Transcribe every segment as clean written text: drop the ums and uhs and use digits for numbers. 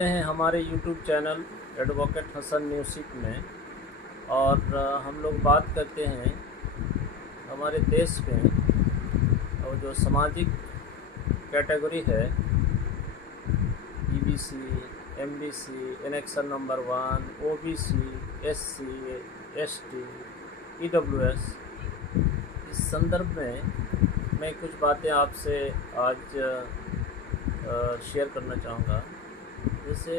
हैं हमारे YouTube channel advocate Hasan न्यूसिक में। और हम लोग बात करते हैं हमारे देश में और जो सामाजिक कैटेगरी है EBC, MBC, annexure number 1, OBC, SC, ST, EWS। इस संदर्भ में मैं कुछ बातें आपसे आज शेयर करना चाहूँगा। जैसे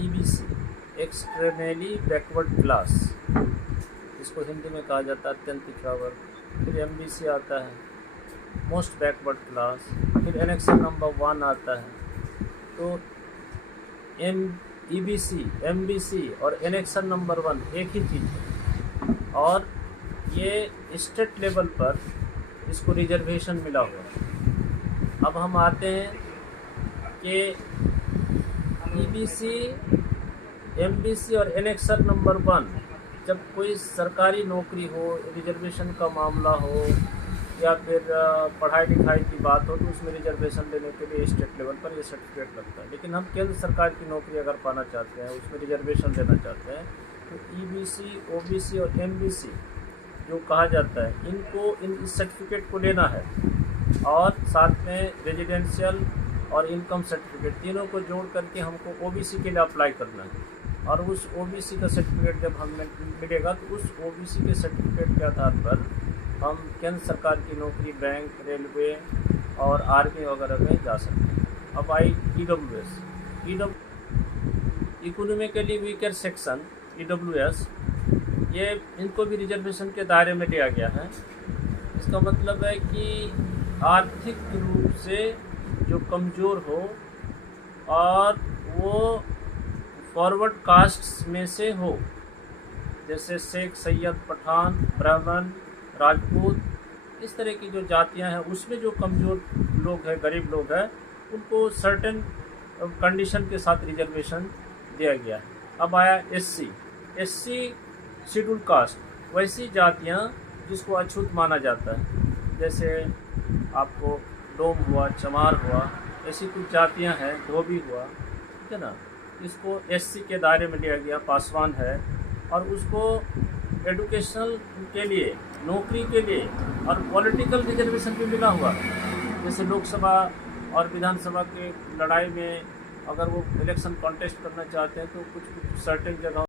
EBC एक्सट्रीमली बैकवर्ड क्लास, इसको हिंदी में कहा जाता है अत्यंत पिछड़ा वर्ग। फिर MBC आता है मोस्ट बैकवर्ड क्लास। फिर एनेक्शन नंबर 1 आता है। तो EBC, MBC और एनेक्शन नंबर 1 एक ही चीज़ है, और ये स्टेट लेवल पर इसको रिजर्वेशन मिला हुआ है। अब हम आते हैं कि EBC, MBC और एनेक्शन नंबर 1 जब कोई सरकारी नौकरी हो, रिजर्वेशन का मामला हो या फिर पढ़ाई लिखाई की बात हो, तो उसमें रिजर्वेशन देने के लिए स्टेट लेवल पर ये सर्टिफिकेट लगता है। लेकिन हम केंद्र सरकार की नौकरी अगर पाना चाहते हैं, उसमें रिजर्वेशन देना चाहते हैं, तो EBC, OBC और MBC जो कहा जाता है, इनको इस सर्टिफिकेट को लेना है, और साथ में रेजिडेंशियल और इनकम सर्टिफिकेट तीनों को जोड़ करके हमको OBC के लिए अप्लाई करना है। और उस OBC का सर्टिफिकेट जब हमें मिलेगा, तो उस OBC के सर्टिफिकेट के आधार पर हम केंद्र सरकार की नौकरी, बैंक, रेलवे और आर्मी वगैरह में जा सकते हैं। अब आई EWS, economically weaker section, EWS, ये इनको भी रिजर्वेशन के दायरे में लिया गया है। इसका मतलब है कि आर्थिक रूप से जो कमज़ोर हो और वो फॉरवर्ड कास्ट्स में से हो, जैसे शेख, सैयद, पठान, ब्राह्मण, राजपूत, इस तरह की जो जातियां हैं, उसमें जो कमज़ोर लोग हैं, गरीब लोग हैं, उनको सर्टेन कंडीशन के साथ रिजर्वेशन दिया गया है। अब आया SC शेड्यूल कास्ट, वैसी जातियां जिसको अछूत माना जाता है, जैसे आपको डोम हुआ, चमार हुआ, ऐसी कुछ जातियां हैं, धोबी हुआ, ठीक है ना। इसको SC के दायरे में लिया गया। पासवान है, और उसको एडुकेशनल के लिए, नौकरी के लिए और पॉलिटिकल रिजर्वेशन भी मिला हुआ है। जैसे लोकसभा और विधानसभा के लड़ाई में अगर वो इलेक्शन कॉन्टेस्ट करना चाहते हैं, तो कुछ सर्टेन जगह